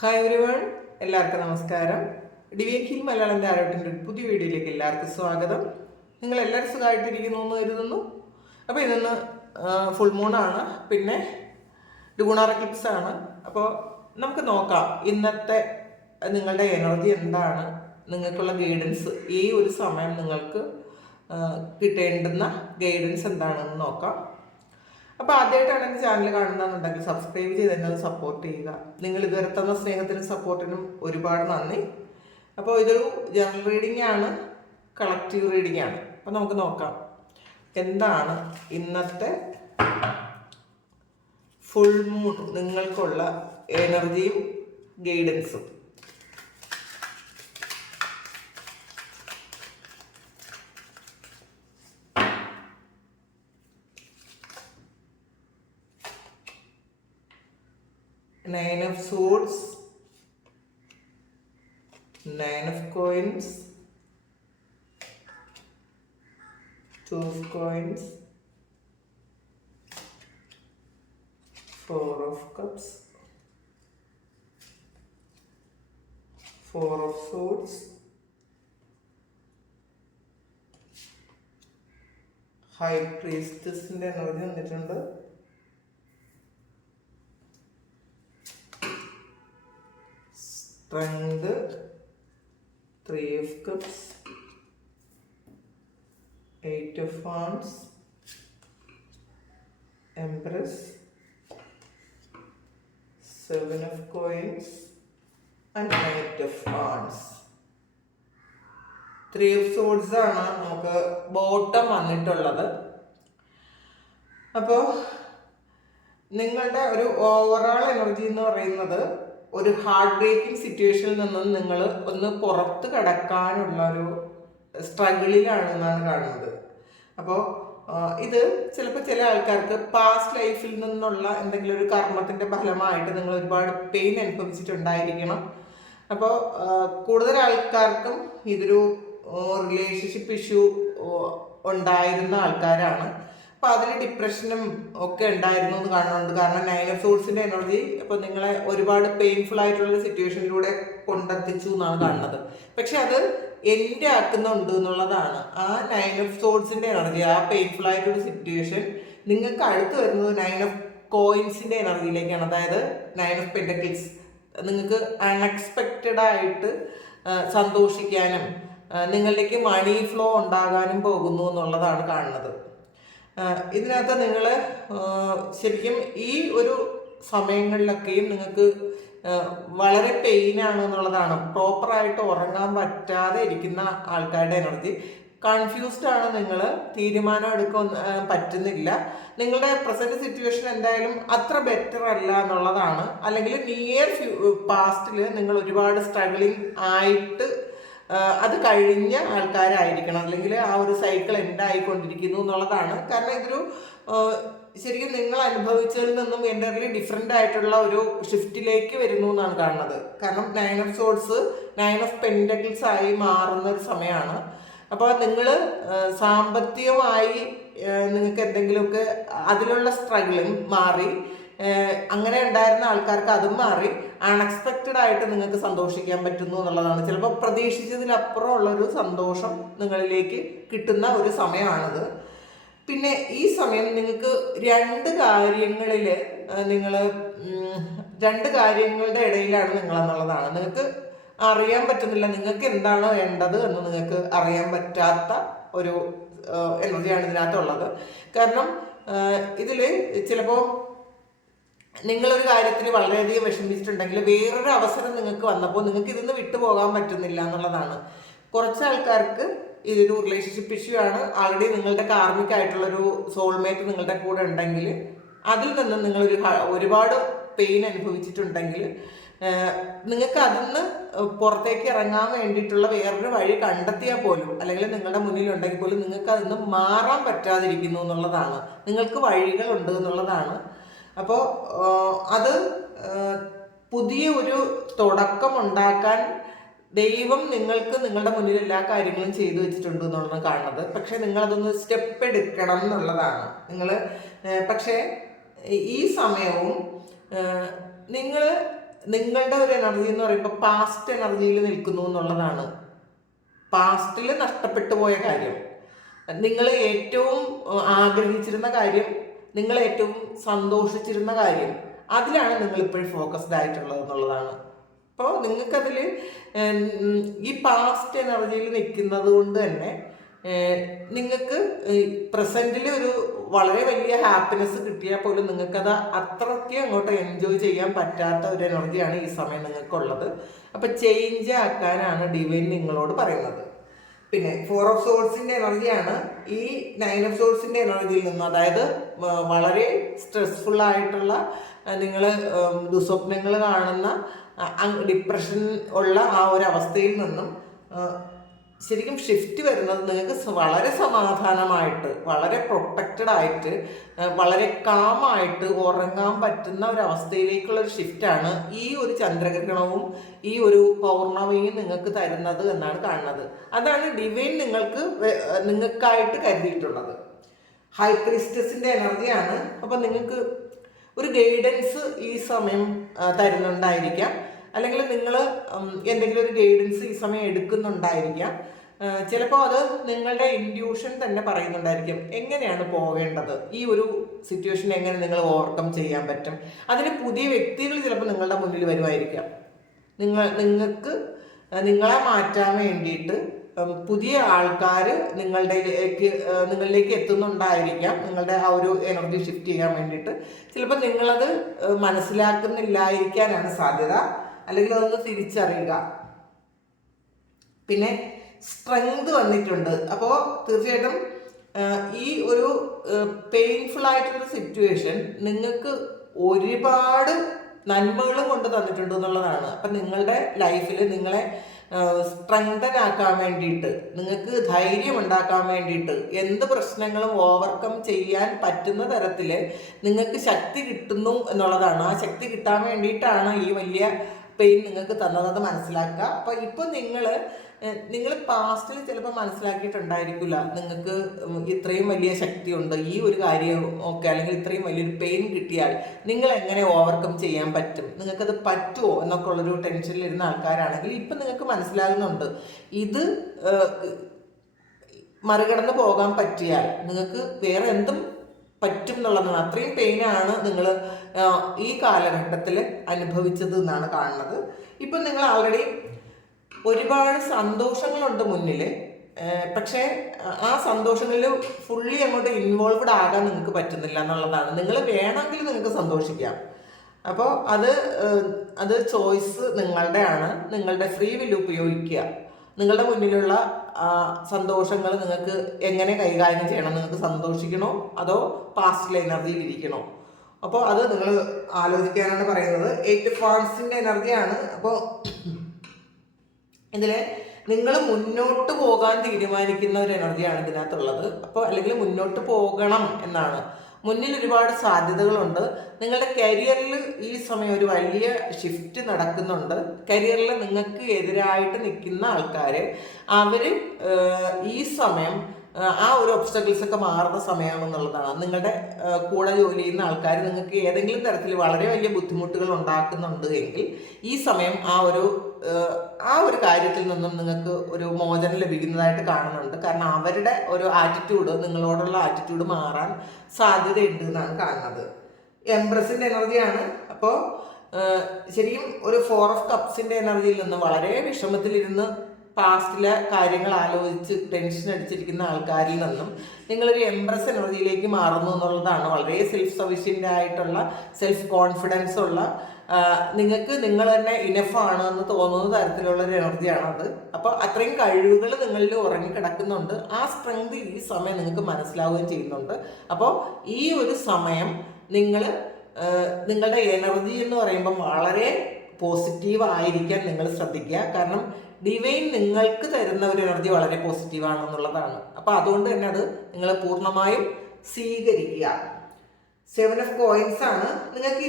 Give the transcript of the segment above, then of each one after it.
Hi everyone, എല്ലാവർക്കും നമസ്കാരം. Divine hill Malayalam ടാരോട്ടിൻ്റെ ഒരു പുതിയ വീഡിയോയിലേക്ക് എല്ലാവർക്കും സ്വാഗതം. നിങ്ങൾ എല്ലാവരും സുഖമായിട്ടിരിക്കുന്നു എന്ന് കരുതുന്നു. അപ്പോൾ ഇന്ന് ഫുൾ മൂണാണ്, പിന്നെ ലൂണാർ എക്ലിപ്സ് ആണ്. അപ്പോൾ നമുക്ക് നോക്കാം ഇന്നത്തെ നിങ്ങളുടെ എനർജി എന്താണ്, നിങ്ങൾക്കുള്ള ഗൈഡൻസ്, ഈ ഒരു സമയം നിങ്ങൾക്ക് കിട്ടേണ്ടുന്ന ഗൈഡൻസ് എന്താണെന്ന് നോക്കാം. അപ്പോൾ ആദ്യമായിട്ടാണ് എൻ്റെ ചാനൽ കാണുന്നതെന്നുണ്ടെങ്കിൽ സബ്സ്ക്രൈബ് ചെയ്ത് തന്നെ അത് സപ്പോർട്ട് ചെയ്യുക. നിങ്ങൾ ഇതുവരെ തന്ന സ്നേഹത്തിനും സപ്പോർട്ടിനും ഒരുപാട് നന്ദി. അപ്പോൾ ഇതൊരു ജനറൽ റീഡിംഗ് ആണ്, കളക്റ്റീവ് റീഡിംഗ് ആണ്. അപ്പോൾ നമുക്ക് നോക്കാം എന്താണ് ഇന്നത്തെ ഫുൾ മൂൺ നിങ്ങൾക്കുള്ള എനർജിയും ഗൈഡൻസും. Nine of Swords, Nine of Coins, Two of Coins, Four of Cups, Four of Swords, High Priestessന്റെ എനർജി വന്നിട്ടുണ്ട്. Strength, Three of Cups, Eight of Wands, Empress, Seven of Coins and Knight of Wands. Three of Swords ആണ് നമുക്ക് bottom വന്നിട്ടുള്ളത്. അപ്പോൾ നിങ്ങളുടെ ഒരു overall energy എന്ന് പറയുന്നത് ഒരു ഹാർട്ട് ബ്രേക്കിംഗ് സിറ്റുവേഷനിൽ നിന്നും നിങ്ങൾ ഒന്ന് പുറത്ത് കടക്കാനുള്ള ഒരു സ്ട്രഗിളിലാണെന്നാണ് കാണുന്നത്. അപ്പോൾ ഇത് ചിലപ്പോൾ ചില ആൾക്കാർക്ക് പാസ്റ്റ് ലൈഫിൽ നിന്നുള്ള എന്തെങ്കിലും ഒരു കർമ്മത്തിൻ്റെ ഫലമായിട്ട് നിങ്ങൾ ഒരുപാട് പെയിൻ അനുഭവിച്ചിട്ടുണ്ടായിരിക്കണം. അപ്പോൾ കൂടുതൽ ആൾക്കാർക്കും ഇതൊരു റിലേഷൻഷിപ്പ് ഇഷ്യൂ ഉണ്ടായിരുന്ന ആൾക്കാരാണ്. അപ്പോൾ അതിൽ ഡിപ്രഷനും ഒക്കെ ഉണ്ടായിരുന്നു എന്ന് കാണുന്നുണ്ട്. കാരണം നൈൻ ഓഫ് സോഴ്സിൻ്റെ എനർജി അപ്പോൾ നിങ്ങളെ ഒരുപാട് പെയിൻഫുൾ ആയിട്ടുള്ള സിറ്റുവേഷനിലൂടെ കൊണ്ടെത്തിച്ചു എന്നാണ് കാണുന്നത്. പക്ഷെ അത് എൻ്റെ ആക്കുന്നുണ്ട് എന്നുള്ളതാണ്. ആ നൈൻ ഓഫ് സോഴ്സിൻ്റെ എനർജി, ആ പെയിൻഫുൾ ആയിട്ടുള്ള സിറ്റുവേഷൻ നിങ്ങൾക്ക് അടുത്ത് വരുന്നത് നൈൻ ഓഫ് കോയിൻസിൻ്റെ എനർജിയിലേക്കാണ്. അതായത് നൈൻ ഓഫ് പെൻറ്റക്കിൾസ് നിങ്ങൾക്ക് അൺഎക്സ്പെക്റ്റഡ് ആയിട്ട് സന്തോഷിക്കാനും നിങ്ങളിലേക്ക് മണി ഫ്ലോ ഉണ്ടാകാനും പോകുന്നു എന്നുള്ളതാണ് കാണുന്നത്. ഇതിനകത്ത് നിങ്ങൾ ശരിക്കും ഈ ഒരു സമയങ്ങളിലൊക്കെയും നിങ്ങൾക്ക് വളരെ പെയിനാണ് എന്നുള്ളതാണ്. പ്രോപ്പറായിട്ട് ഉറങ്ങാൻ പറ്റാതെ ഇരിക്കുന്ന ആൾക്കാരുടെ എനർജി. കൺഫ്യൂസ്ഡ് ആണ്, നിങ്ങൾ തീരുമാനം എടുക്കാൻ പറ്റുന്നില്ല. നിങ്ങളുടെ പ്രസൻറ്റ് സിറ്റുവേഷൻ എന്തായാലും അത്ര ബെറ്റർ അല്ല എന്നുള്ളതാണ്. അല്ലെങ്കിൽ നിയർ പാസ്റ്റിൽ നിങ്ങൾ ഒരുപാട് സ്ട്രഗിളിങ് ആയിട്ട് അത് കഴിഞ്ഞ ആൾക്കാരായിരിക്കണം, അല്ലെങ്കിൽ ആ ഒരു സൈക്കിൾ എൻഡായിക്കൊണ്ടിരിക്കുന്നു എന്നുള്ളതാണ്. കാരണം ഇതൊരു ശരിക്കും നിങ്ങൾ അനുഭവിച്ചതിൽ നിന്നും എൻ്റർലി ഡിഫറെൻ്റ് ആയിട്ടുള്ള ഒരു ഷിഫ്റ്റിലേക്ക് വരുന്നു എന്നാണ് കാണുന്നത്. കാരണം nine of swords nine of pentacles ആയി മാറുന്ന ഒരു സമയമാണ്. അപ്പോൾ നിങ്ങൾ സാമ്പത്തികമായി നിങ്ങൾക്ക് എന്തെങ്കിലുമൊക്കെ അതിലുള്ള സ്ട്രഗിളും മാറി, അങ്ങനെ ഉണ്ടായിരുന്ന ആൾക്കാർക്ക് അതും മാറി അൺഎക്സ്പെക്റ്റഡ് ആയിട്ട് നിങ്ങൾക്ക് സന്തോഷിക്കാൻ പറ്റുന്നു എന്നുള്ളതാണ്. ചിലപ്പോൾ പ്രതീക്ഷിച്ചതിലപ്പുറം ഉള്ളൊരു സന്തോഷം നിങ്ങളിലേക്ക് കിട്ടുന്ന ഒരു സമയമാണിത്. പിന്നെ ഈ സമയം നിങ്ങൾക്ക് രണ്ട് കാര്യങ്ങളുടെ ഇടയിലാണ് നിങ്ങളെന്നുള്ളതാണ്. നിങ്ങൾക്ക് അറിയാൻ പറ്റുന്നില്ല നിങ്ങൾക്ക് എന്താണ് വേണ്ടത് എന്ന് നിങ്ങൾക്ക് അറിയാൻ പറ്റാത്ത ഒരു എനർജിയാണ് ഇതിനകത്തുള്ളത്. കാരണം ഇതിൽ ചിലപ്പോൾ നിങ്ങളൊരു കാര്യത്തിന് വളരെയധികം വിഷമിച്ചിട്ടുണ്ടെങ്കിൽ വേറൊരു അവസരം നിങ്ങൾക്ക് വന്നപ്പോൾ നിങ്ങൾക്ക് ഇതിന്ന് വിട്ടുപോകാൻ പറ്റുന്നില്ല എന്നുള്ളതാണ്. കുറച്ച് ആൾക്കാർക്ക് ഇതൊരു റിലേഷൻഷിപ്പ് ഇഷ്യൂ ആണ്. ആൾറെഡി നിങ്ങളുടെ കാർമികമായിട്ടുള്ളൊരു സോൾമേറ്റ് നിങ്ങളുടെ കൂടെ ഉണ്ടെങ്കിൽ അതിൽ നിന്ന് നിങ്ങളൊരു ഒരുപാട് പെയിൻ അനുഭവിച്ചിട്ടുണ്ടെങ്കിൽ നിങ്ങൾക്ക് അതിന്ന് പുറത്തേക്ക് ഇറങ്ങാൻ വേണ്ടിയിട്ടുള്ള വേറൊരു വഴി കണ്ടെത്തിയാൽ പോലും, അല്ലെങ്കിൽ നിങ്ങളുടെ മുന്നിലുണ്ടെങ്കിൽ പോലും നിങ്ങൾക്ക് അതിന്ന് മാറാൻ പറ്റാതിരിക്കുന്നു എന്നുള്ളതാണ്. നിങ്ങൾക്ക് വഴികളുണ്ട് എന്നുള്ളതാണ്. അപ്പോൾ അത് പുതിയ ഒരു തുടക്കം ഉണ്ടാക്കാൻ ദൈവം നിങ്ങൾക്ക് നിങ്ങളുടെ മുന്നിൽ എല്ലാ കാര്യങ്ങളും ചെയ്തു വെച്ചിട്ടുണ്ട് എന്നുള്ളതാണ് കാണുന്നത്. പക്ഷെ നിങ്ങളതൊന്ന് സ്റ്റെപ്പ് എടുക്കണം എന്നുള്ളതാണ്. പക്ഷേ ഈ സമയവും നിങ്ങൾ നിങ്ങളുടെ ഒരു എനർജി എന്ന് പറയുമ്പോൾ പാസ്റ്റ് എനർജിയിൽ നിൽക്കുന്നു എന്നുള്ളതാണ്. പാസ്റ്റിൽ നഷ്ടപ്പെട്ടു പോയ കാര്യം, നിങ്ങൾ ഏറ്റവും ആഗ്രഹിച്ചിരുന്ന കാര്യം, നിങ്ങൾ ഏറ്റവും സന്തോഷിച്ചിരുന്ന കാര്യം, അതിലാണ് നിങ്ങൾ ഇപ്പോഴും ഫോക്കസ്ഡ് ആയിട്ടുള്ളത് എന്നുള്ളതാണ്. അപ്പോൾ നിങ്ങൾക്കതിൽ ഈ പാസ്റ്റ് എനർജിയിൽ നിൽക്കുന്നത് കൊണ്ട് തന്നെ നിങ്ങൾക്ക് പ്രസൻറ്റിൽ ഒരു വളരെ വലിയ ഹാപ്പിനെസ് കിട്ടിയാൽ പോലും നിങ്ങൾക്കത് അത്രയ്ക്ക് അങ്ങോട്ട് എൻജോയ് ചെയ്യാൻ പറ്റാത്ത ഒരു എനർജിയാണ് ഈ സമയം നിങ്ങൾക്കുള്ളത്. അപ്പം ചേഞ്ച് ആക്കാനാണ് ഡിവൈൻ നിങ്ങളോട് പറയുന്നത്. പിന്നെ 4 ഓഫ് സോൾസിൻ്റെ എനർജിയാണ്. ഈ 9 ഓഫ് സോൾസിൻ്റെ എനർജിയിൽ നിന്ന്, അതായത് വളരെ സ്ട്രെസ്ഫുൾ ആയിട്ടുള്ള, നിങ്ങൾ ദുസ്വപ്നങ്ങൾ കാണുന്ന, ഡിപ്രഷൻ ഉള്ള ആ ഒരു അവസ്ഥയിൽ നിന്നും ശരിക്കും ഷിഫ്റ്റ് വരുന്നത് നിങ്ങൾക്ക് വളരെ സമാധാനമായിട്ട്, വളരെ പ്രൊട്ടക്റ്റഡ് ആയിട്ട്, വളരെ കാമായിട്ട് ഉറങ്ങാൻ പറ്റുന്ന ഒരു അവസ്ഥയിലേക്കുള്ളൊരു ഷിഫ്റ്റാണ് ഈ ഒരു ചന്ദ്രഗ്രഹണവും ഈ ഒരു പൗർണമിയും നിങ്ങൾക്ക് തരുന്നത് എന്നാണ് കാണുന്നത്. അതാണ് ഡിവൈൻ നിങ്ങൾക്കായിട്ട് കരുതിയിട്ടുള്ളത്. ഹൈ പ്രീസ്റ്റസിൻ്റെ എനർജിയാണ്. അപ്പം നിങ്ങൾക്ക് ഒരു ഗൈഡൻസ് ഈ സമയം തരുന്നുണ്ടായിരിക്കാം, അല്ലെങ്കിൽ നിങ്ങൾ എന്തെങ്കിലും ഒരു ഗൈഡൻസ് ഈ സമയം എടുക്കുന്നുണ്ടായിരിക്കാം. ചിലപ്പോൾ അത് നിങ്ങളുടെ ഇൻഡ്യൂഷൻ തന്നെ പറയുന്നുണ്ടായിരിക്കും എങ്ങനെയാണ് പോകേണ്ടത്, ഈ ഒരു സിറ്റുവേഷൻ എങ്ങനെ നിങ്ങൾ ഓവർകം ചെയ്യാൻ പറ്റും. അതിന് പുതിയ വ്യക്തികൾ ചിലപ്പോൾ നിങ്ങളുടെ മുന്നിൽ വരുമായിരിക്കാം. നിങ്ങളെ മാറ്റാൻ വേണ്ടിയിട്ട് പുതിയ ആൾക്കാർ നിങ്ങളിലേക്ക് എത്തുന്നുണ്ടായിരിക്കാം. നിങ്ങളുടെ ആ ഒരു എനർജി ഷിഫ്റ്റ് ചെയ്യാൻ വേണ്ടിയിട്ട് ചിലപ്പോൾ നിങ്ങളത് മനസ്സിലാക്കുന്നില്ലായിരിക്കാനാണ് സാധ്യത, അല്ലെങ്കിൽ അതൊന്ന് തിരിച്ചറിയുക. പിന്നെ സ്ട്രെങ്ത് വന്നിട്ടുണ്ട്. അപ്പോൾ തീർച്ചയായിട്ടും ഈ ഒരു പെയിൻഫുൾ ആയിട്ടുള്ള സിറ്റുവേഷൻ നിങ്ങൾക്ക് ഒരുപാട് നന്മകൾ കൊണ്ട് തന്നിട്ടുണ്ട് എന്നുള്ളതാണ്. അപ്പം നിങ്ങളുടെ ലൈഫിൽ നിങ്ങളെ സ്ട്രെങ്തൻ ആക്കാൻ വേണ്ടിയിട്ട്, നിങ്ങൾക്ക് ധൈര്യം ഉണ്ടാക്കാൻ വേണ്ടിയിട്ട്, എന്ത് പ്രശ്നങ്ങളും ഓവർകം ചെയ്യാൻ പറ്റുന്ന തരത്തിൽ നിങ്ങൾക്ക് ശക്തി കിട്ടുന്നു എന്നുള്ളതാണ്. ആ ശക്തി കിട്ടാൻ വേണ്ടിയിട്ടാണ് ഈ വലിയ പെയിൻ നിങ്ങൾക്ക് തന്നതെന്ന് മനസ്സിലാക്കുക. അപ്പോൾ ഇപ്പോൾ നിങ്ങൾ പാസ്റ്റിൽ ചിലപ്പോൾ മനസ്സിലാക്കിയിട്ടുണ്ടായിരിക്കില്ല നിങ്ങൾക്ക് ഇത്രയും വലിയ ശക്തിയുണ്ട്, ഈ ഒരു കാര്യം ഒക്കെ, അല്ലെങ്കിൽ ഇത്രയും വലിയൊരു പെയിൻ കിട്ടിയാൽ നിങ്ങൾ എങ്ങനെ ഓവർകം ചെയ്യാൻ പറ്റും, നിങ്ങൾക്കത് പറ്റുമോ എന്നൊക്കെ ഉള്ളൊരു ടെൻഷനിലിരുന്ന ആൾക്കാരാണെങ്കിൽ ഇപ്പം നിങ്ങൾക്ക് മനസ്സിലാകുന്നുണ്ട് ഇത് മറികടന്ന് പോകാൻ പറ്റിയാൽ നിങ്ങൾക്ക് വേറെ എന്തും പറ്റും എന്നുള്ളതാണ്. അത്രയും പെയിനാണ് നിങ്ങൾ ഈ കാലഘട്ടത്തിൽ അനുഭവിച്ചത് എന്നാണ് കാണുന്നത്. ഇപ്പം നിങ്ങൾ ആൾറെഡി ഒരുപാട് സന്തോഷങ്ങളുണ്ട് മുന്നിൽ, പക്ഷേ ആ സന്തോഷങ്ങളിൽ ഫുള്ളി അങ്ങോട്ട് ഇൻവോൾവ്ഡ് ആകാൻ നിങ്ങൾക്ക് പറ്റുന്നില്ല എന്നുള്ളതാണ്. നിങ്ങൾ വേണമെങ്കിൽ നിങ്ങൾക്ക് സന്തോഷിക്കാം. അപ്പോൾ അത് ചോയ്സ് നിങ്ങളുടെയാണ്. നിങ്ങളുടെ ഫ്രീ വില്ല് ഉപയോഗിക്കുക. നിങ്ങളുടെ മുന്നിലുള്ള സന്തോഷങ്ങൾ നിങ്ങൾക്ക് എങ്ങനെ കൈകാര്യം ചെയ്യണം, നിങ്ങൾക്ക് സന്തോഷിക്കണോ അതോ പാസ്റ്റിലെ എനർജിയിൽ ഇരിക്കണോ? അപ്പോൾ അത് നിങ്ങൾ ആലോചിക്കാനാണ് പറയുന്നത്. 8 ഓഫ് വാൻഡ്സിൻ്റെ എനർജിയാണ്. അപ്പോൾ ഇതിൽ നിങ്ങൾ മുന്നോട്ട് പോകാൻ തീരുമാനിക്കുന്ന ഒരു എനർജിയാണ് ഇതിനകത്തുള്ളത്. അപ്പോൾ അല്ലെങ്കിൽ മുന്നോട്ട് പോകണം എന്നാണ്. മുന്നിൽ ഒരുപാട് സാധ്യതകളുണ്ട്. നിങ്ങളുടെ കരിയറിൽ ഈ സമയം ഒരു വലിയ ഷിഫ്റ്റ് നടക്കുന്നുണ്ട്. കരിയറിൽ നിങ്ങൾക്ക് എതിരായിട്ട് നിൽക്കുന്ന ആൾക്കാർ അവർ ഈ സമയം ആ ഒരു ഒബ്സ്റ്റക്കിൾസ് ഒക്കെ മാറുന്ന സമയമാണെന്നുള്ളതാണ്. നിങ്ങളുടെ കൂടെ ജോലി ചെയ്യുന്ന ആൾക്കാർ നിങ്ങൾക്ക് ഏതെങ്കിലും തരത്തിൽ വളരെ വലിയ ബുദ്ധിമുട്ടുകൾ ഉണ്ടാക്കുന്നുണ്ട് എങ്കിൽ ഈ സമയം ആ ഒരു കാര്യത്തിൽ നിന്നും നിങ്ങൾക്ക് ഒരു മോചനം ലഭിക്കുന്നതായിട്ട് കാണുന്നുണ്ട്. കാരണം അവരുടെ ഒരു ആറ്റിറ്റ്യൂഡ്, നിങ്ങളോടുള്ള ആറ്റിറ്റ്യൂഡ് മാറാൻ സാധ്യതയുണ്ട് എന്നാണ് കാണുന്നത്. എംപ്രസിൻ്റെ എനർജിയാണ്. അപ്പോൾ ശരിക്കും ഒരു 4 ഓഫ് കപ്സിൻ്റെ എനർജിയിൽ നിന്ന് വളരെ വിഷമത്തിലിരുന്ന് പാസ്റ്റിലെ കാര്യങ്ങൾ ആലോചിച്ച് ടെൻഷൻ അടിച്ചിരിക്കുന്ന ആൾക്കാരിൽ നിന്നും നിങ്ങളൊരു എംപ്രസ് എനർജിയിലേക്ക് മാറുന്നു എന്നുള്ളതാണ്. വളരെ സെൽഫ് സഫിഷ്യൻ്റ് ആയിട്ടുള്ള, സെൽഫ് കോൺഫിഡൻസ് ഉള്ള, നിങ്ങൾക്ക് നിങ്ങൾ തന്നെ ഇനഫാണ് എന്ന് തോന്നുന്ന തരത്തിലുള്ളൊരു എനർജിയാണത്. അപ്പോൾ അത്രയും കഴിവുകൾ നിങ്ങളിൽ ഉറങ്ങിക്കിടക്കുന്നുണ്ട്. ആ സ്ട്രെങ്ത് ഈ സമയം നിങ്ങൾക്ക് മനസ്സിലാവുകയും ചെയ്യുന്നുണ്ട്. അപ്പോൾ ഈ ഒരു സമയം നിങ്ങളുടെ എനർജി എന്ന് പറയുമ്പം വളരെ പോസിറ്റീവ് ആയിരിക്കാൻ നിങ്ങൾ ശ്രദ്ധിക്കുക. കാരണം ഡിവൈൻ നിങ്ങൾക്ക് തരുന്ന ഒരു എനർജി വളരെ പോസിറ്റീവാണെന്നുള്ളതാണ്. അപ്പോൾ അതുകൊണ്ട് തന്നെ അത് നിങ്ങൾ പൂർണ്ണമായും സ്വീകരിക്കുക. 7 ഓഫ് കോയിൻസ് ആണ്. നിങ്ങൾക്ക്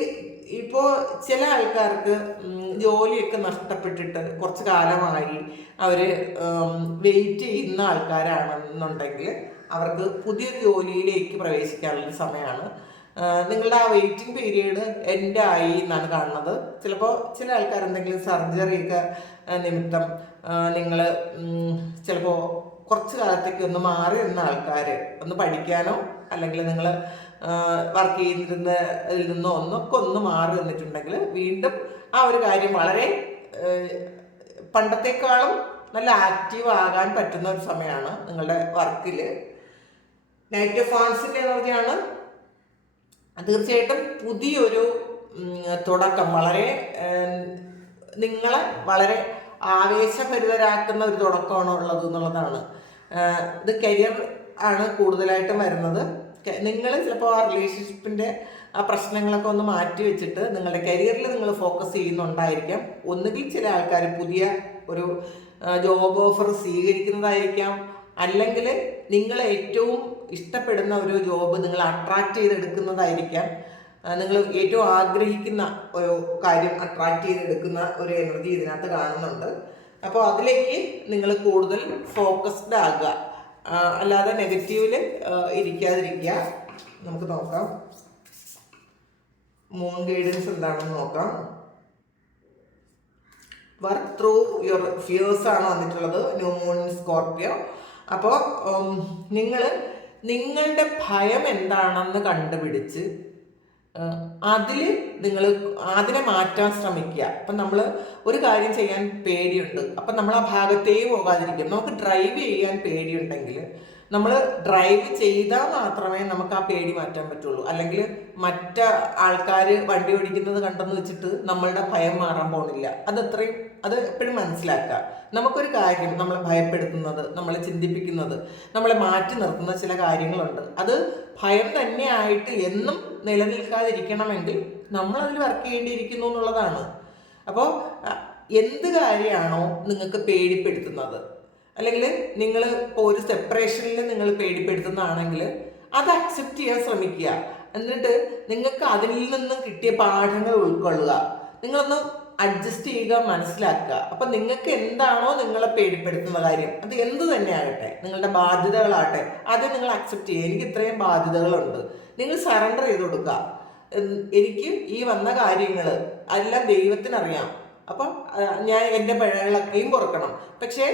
ഇപ്പോൾ ചില ആൾക്കാർക്ക് ജോലിയൊക്കെ നഷ്ടപ്പെട്ടിട്ട് കുറച്ച് കാലമായി അവർ വെയിറ്റ് ചെയ്യുന്ന ആൾക്കാരാണെന്നുണ്ടെങ്കിൽ അവർക്ക് പുതിയ ജോലിയിലേക്ക് പ്രവേശിക്കാനുള്ള സമയമാണ്. നിങ്ങളുടെ ആ വെയിറ്റിംഗ് പീരീഡ് എൻഡ് ആയി എന്നാണ് കാണുന്നത്. ചിലപ്പോൾ ചില ആൾക്കാർ എന്തെങ്കിലും സർജറിയൊക്കെ നിമിത്തം നിങ്ങൾ ചിലപ്പോൾ കുറച്ച് കാലത്തേക്ക് ഒന്ന് മാറി നിന്ന ആൾക്കാർ ഒന്ന് പഠിക്കാനോ അല്ലെങ്കിൽ നിങ്ങൾ വർക്ക് ചെയ്യുന്നതിൽ നിന്നോ ഒന്ന് മാറി നിന്നിട്ടുണ്ടെങ്കിൽ വീണ്ടും ആ ഒരു കാര്യം വളരെ പണ്ടത്തേക്കാളും നല്ല ആക്റ്റീവ് ആകാൻ പറ്റുന്ന ഒരു സമയമാണ് നിങ്ങളുടെ വർക്കിൽ. നൈറ്റ് ഓഫ് വാൻസിൻ്റെ എനർജിയാണ്. തീർച്ചയായിട്ടും പുതിയൊരു തുടക്കം, വളരെ നിങ്ങളെ വളരെ ആവേശഭരിതരാക്കുന്ന ഒരു തുടക്കമാണ് ഉള്ളത് എന്നുള്ളതാണ്. ഇത് കരിയർ ആണ് കൂടുതലായിട്ടും വരുന്നത്. നിങ്ങൾ ചിലപ്പോൾ ആ റിലേഷൻഷിപ്പിൻ്റെ ആ പ്രശ്നങ്ങളൊക്കെ ഒന്ന് മാറ്റി വെച്ചിട്ട് നിങ്ങളുടെ കരിയറിൽ നിങ്ങൾ ഫോക്കസ് ചെയ്യുന്നുണ്ടായിരിക്കാം. ഒന്നുകിൽ ചില ആൾക്കാർ പുതിയ ഒരു ജോബ് ഓഫർ സ്വീകരിക്കുന്നതായിരിക്കാം, അല്ലെങ്കിൽ നിങ്ങൾ ഏറ്റവും ഇഷ്ടപ്പെടുന്ന ഒരു ജോബ് നിങ്ങൾ അട്രാക്റ്റ് ചെയ്തെടുക്കുന്നതായിരിക്കാം. നിങ്ങൾ ഏറ്റവും ആഗ്രഹിക്കുന്ന ഒരു കാര്യം അട്രാക്റ്റ് ചെയ്തെടുക്കുന്ന ഒരു എനർജി ഇതിനകത്ത് കാണുന്നുണ്ട്. അപ്പോൾ അതിലേക്ക് നിങ്ങൾ കൂടുതൽ ഫോക്കസ്ഡ് ആകുക, അല്ലാതെ നെഗറ്റീവിൽ ഇരിക്കാതിരിക്കുക. നമുക്ക് നോക്കാം മൂൺ ഗൈഡൻസ് എന്താണെന്ന് നോക്കാം. വർക്ക് ത്രൂ യുവർ ഫിയേഴ്സ് ആണ് വന്നിട്ടുള്ളത്, ന്യൂ മൂൺ സ്കോർപ്പിയോ. അപ്പോൾ നിങ്ങളുടെ ഭയം എന്താണെന്ന് കണ്ടുപിടിച്ച് അതിനെ മാറ്റാൻ ശ്രമിക്കുക. അപ്പം നമ്മൾ ഒരു കാര്യം ചെയ്യാൻ പേടിയുണ്ട്, അപ്പം നമ്മൾ ആ ഭാഗത്തേക്ക് പോകാതിരിക്കും. നമുക്ക് ഡ്രൈവ് ചെയ്യാൻ പേടിയുണ്ടെങ്കിൽ നമ്മൾ ഡ്രൈവ് ചെയ്താൽ മാത്രമേ നമുക്ക് ആ പേടി മാറ്റാൻ പറ്റുള്ളൂ. അല്ലെങ്കിൽ മറ്റ ആൾക്കാർ വണ്ടി ഓടിക്കുന്നത് കണ്ടെന്ന് വെച്ചിട്ട് നമ്മളുടെ ഭയം മാറാൻ പോകുന്നില്ല. അത് എപ്പോഴും മനസ്സിലാക്കുക. നമുക്കൊരു കാര്യം നമ്മളെ ഭയപ്പെടുത്തുന്നത്, നമ്മളെ ചിന്തിപ്പിക്കുന്നത്, നമ്മളെ മാറ്റി നിർത്തുന്ന ചില കാര്യങ്ങളുണ്ട്. അത് ഭയം തന്നെയായിട്ട് എന്നും നിലനിൽക്കാതിരിക്കണമെങ്കിൽ നമ്മളതിൽ വർക്ക് ചെയ്യേണ്ടിയിരിക്കുന്നു എന്നുള്ളതാണ്. അപ്പോൾ എന്ത് കാര്യമാണോ നിങ്ങൾക്ക് പേടിപ്പെടുത്തുന്നത്, അല്ലെങ്കിൽ നിങ്ങൾ ഇപ്പോൾ ഒരു സെപ്പറേഷനിൽ നിങ്ങൾ പേടിപ്പെടുത്തുന്നതാണെങ്കിൽ അത് അക്സെപ്റ്റ് ചെയ്യാൻ ശ്രമിക്കുക. എന്നിട്ട് നിങ്ങൾക്ക് അതിൽ നിന്നും കിട്ടിയ പാഠങ്ങൾ ഉൾക്കൊള്ളുക. നിങ്ങളൊന്ന് അഡ്ജസ്റ്റ് ചെയ്യുക, മനസ്സിലാക്കുക. അപ്പം നിങ്ങൾക്ക് എന്താണോ നിങ്ങളെ പേടിപ്പെടുത്തുന്ന കാര്യം, അത് എന്ത് തന്നെ ആകട്ടെ, നിങ്ങളുടെ ബാധ്യതകളാകട്ടെ, അത് നിങ്ങൾ അക്സെപ്റ്റ് ചെയ്യുക. എനിക്ക് ഇത്രയും ബാധ്യതകളുണ്ട്, നിങ്ങൾ സറണ്ടർ ചെയ്ത് കൊടുക്കുക. എനിക്ക് ഈ വന്ന കാര്യങ്ങൾ എല്ലാം ദൈവത്തിനറിയാം. അപ്പം ഞാൻ എൻ്റെ പിഴകളൊക്കെയും പൊറുക്കണം. പക്ഷേ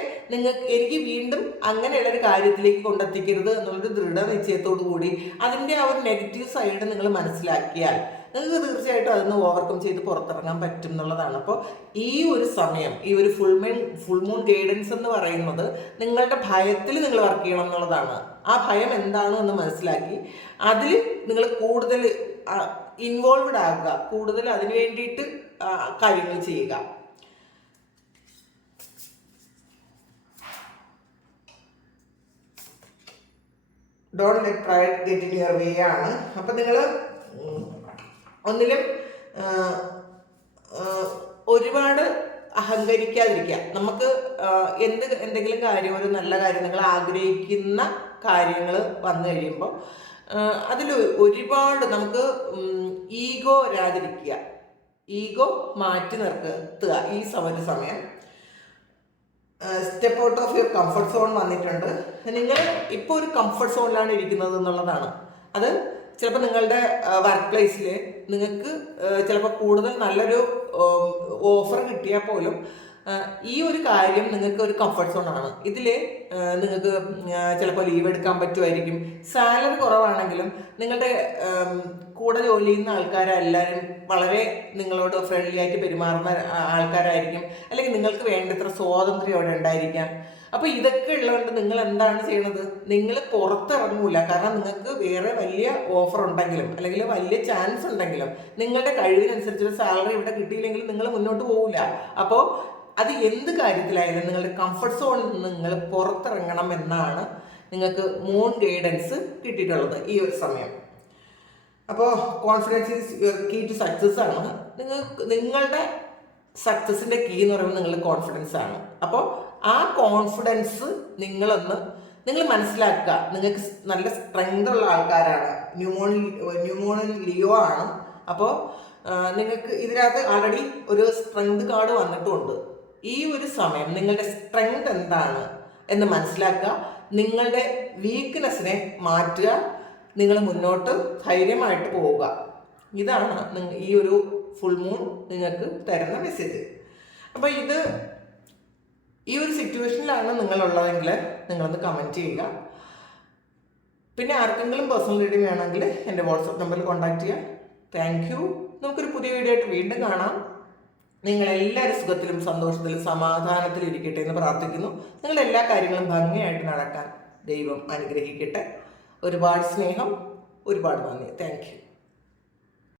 എനിക്ക് വീണ്ടും അങ്ങനെയുള്ളൊരു കാര്യത്തിലേക്ക് കൊണ്ടെത്തിക്കരുത് എന്നുള്ളൊരു ദൃഢനിശ്ചയത്തോടു കൂടി അതിൻ്റെ ആ ഒരു നെഗറ്റീവ് സൈഡ് നിങ്ങൾ മനസ്സിലാക്കിയാൽ നിങ്ങൾക്ക് തീർച്ചയായിട്ടും അതൊന്ന് ഓവർകം ചെയ്ത് പുറത്തിറങ്ങാൻ പറ്റും എന്നുള്ളതാണ്. അപ്പോൾ ഈ ഒരു സമയം, ഈ ഒരു ഫുൾ മൂൺ ഗൈഡൻസ് എന്ന് പറയുന്നത് നിങ്ങളുടെ ഭയത്തിൽ നിങ്ങൾ വർക്ക് ചെയ്യണം എന്നുള്ളതാണ്. ആ ഭയം എന്താണ് എന്ന് മനസ്സിലാക്കി അതിൽ നിങ്ങൾ കൂടുതൽ ഇൻവോൾവ്ഡ് ആകുക, കൂടുതൽ അതിന് വേണ്ടിയിട്ട് കാര്യങ്ങൾ ചെയ്യുക. Don't let pride get in your way ആണ്. അപ്പം നിങ്ങൾ ഒന്നിലും ഒരുപാട് അഹങ്കരിക്കാതിരിക്കുക. നമുക്ക് എന്തെങ്കിലും കാര്യം, ഒരു നല്ല കാര്യം, നിങ്ങൾ ആഗ്രഹിക്കുന്ന കാര്യങ്ങൾ വന്നു കഴിയുമ്പോൾ അതിൽ ഒരുപാട് നമുക്ക് ഈഗോ വരാതിരിക്കുക, ഈഗോ മാറ്റി നിർത്തുക. ഈ സമയം step out of your comfort zone വന്നിട്ടുണ്ട്. നിങ്ങൾ ഇപ്പോൾ ഒരു കംഫർട്ട് സോണിലാണ് ഇരിക്കുന്നത് എന്നുള്ളതാണ്. അത് ചിലപ്പോൾ നിങ്ങളുടെ വർക്ക് പ്ലേസിൽ നിങ്ങൾക്ക് ചിലപ്പോൾ കൂടുതൽ നല്ലൊരു ഓഫർ കിട്ടിയാൽ പോലും ഈ ഒരു കാര്യം നിങ്ങൾക്ക് ഒരു കംഫർട്ട് സോണാണ്. ഇതിൽ നിങ്ങൾക്ക് ചിലപ്പോൾ ലീവ് എടുക്കാൻ പറ്റുമായിരിക്കും. സാലറി കുറവാണെങ്കിലും നിങ്ങളുടെ കൂടെ ജോലി ചെയ്യുന്ന ആൾക്കാരെല്ലാവരും വളരെ നിങ്ങളോട് ഫ്രണ്ട്ലി ആയിട്ട് പെരുമാറുന്ന ആൾക്കാരായിരിക്കും. അല്ലെങ്കിൽ നിങ്ങൾക്ക് വേണ്ടത്ര സ്വാതന്ത്ര്യം അവിടെ ഉണ്ടായിരിക്കാം. അപ്പോൾ ഇതൊക്കെ ഉള്ളതുകൊണ്ട് നിങ്ങൾ എന്താണ് ചെയ്യണത്? നിങ്ങൾ പുറത്തിറങ്ങൂല. കാരണം നിങ്ങൾക്ക് വേറെ വലിയ ഓഫർ ഉണ്ടെങ്കിലും അല്ലെങ്കിൽ വലിയ ചാൻസ് ഉണ്ടെങ്കിലും നിങ്ങളുടെ കഴിവിനനുസരിച്ചുള്ള സാലറി ഇവിടെ കിട്ടിയില്ലെങ്കിലും നിങ്ങൾ മുന്നോട്ട് പോകില്ല. അപ്പോൾ അത് എന്ത് കാര്യത്തിലായാലും നിങ്ങളുടെ കംഫർട്ട് സോണിൽ നിന്ന് നിങ്ങൾ പുറത്തിറങ്ങണം എന്നാണ് നിങ്ങൾക്ക് മൂൺ ഗൈഡൻസ് കിട്ടിയിട്ടുള്ളത് ഈ ഒരു സമയം. അപ്പോൾ confidence is your key to success ആണ്. നിങ്ങളുടെ സക്സസിൻ്റെ കീ എന്ന് പറയുമ്പോൾ നിങ്ങളുടെ കോൺഫിഡൻസ് ആണ്. അപ്പോൾ ആ കോൺഫിഡൻസ് നിങ്ങൾ മനസ്സിലാക്കുക. നിങ്ങൾക്ക് നല്ല സ്ട്രെങ്ത് ഉള്ള ആൾക്കാരാണ്. ന്യൂമോണിൽ ലിയോ ആണ്. അപ്പോൾ നിങ്ങൾക്ക് ഇതിനകത്ത് ആൾറെഡി ഒരു സ്ട്രെങ്ത് കാർഡ് വന്നിട്ടുമുണ്ട്. ഈ ഒരു സമയം നിങ്ങളുടെ സ്ട്രെങ്ത് എന്താണ് എന്ന് മനസ്സിലാക്കുക, നിങ്ങളുടെ വീക്ക്നെസ്സിനെ മാറ്റുക, നിങ്ങൾ മുന്നോട്ട് ധൈര്യമായിട്ട് പോവുക. ഇതാണ് ഈ ഒരു ഫുൾ മൂൺ നിങ്ങൾക്ക് തരുന്ന മെസ്സേജ്. അപ്പോൾ ഈ ഒരു സിറ്റുവേഷനിലാണ് നിങ്ങളുള്ളതെങ്കിൽ നിങ്ങളൊന്ന് കമൻറ്റ് ചെയ്യുക. പിന്നെ ആർക്കെങ്കിലും പേഴ്സണൽ റീഡിംഗ് വേണമെങ്കിൽ എൻ്റെ വാട്സപ്പ് നമ്പറിൽ കോൺടാക്റ്റ് ചെയ്യുക. Thank you. നമുക്കൊരു പുതിയ വീഡിയോ ആയിട്ട് വീണ്ടും കാണാം. നിങ്ങളെല്ലാവരും സുഖത്തിലും സന്തോഷത്തിലും സമാധാനത്തിലും ഇരിക്കട്ടെ എന്ന് പ്രാർത്ഥിക്കുന്നു. നിങ്ങളുടെ എല്ലാ കാര്യങ്ങളും ഭംഗിയായിട്ട് നടക്കാൻ ദൈവം അനുഗ്രഹിക്കട്ടെ. ഒരുപാട് സ്നേഹം, ഒരുപാട് നന്ദി. Thank you.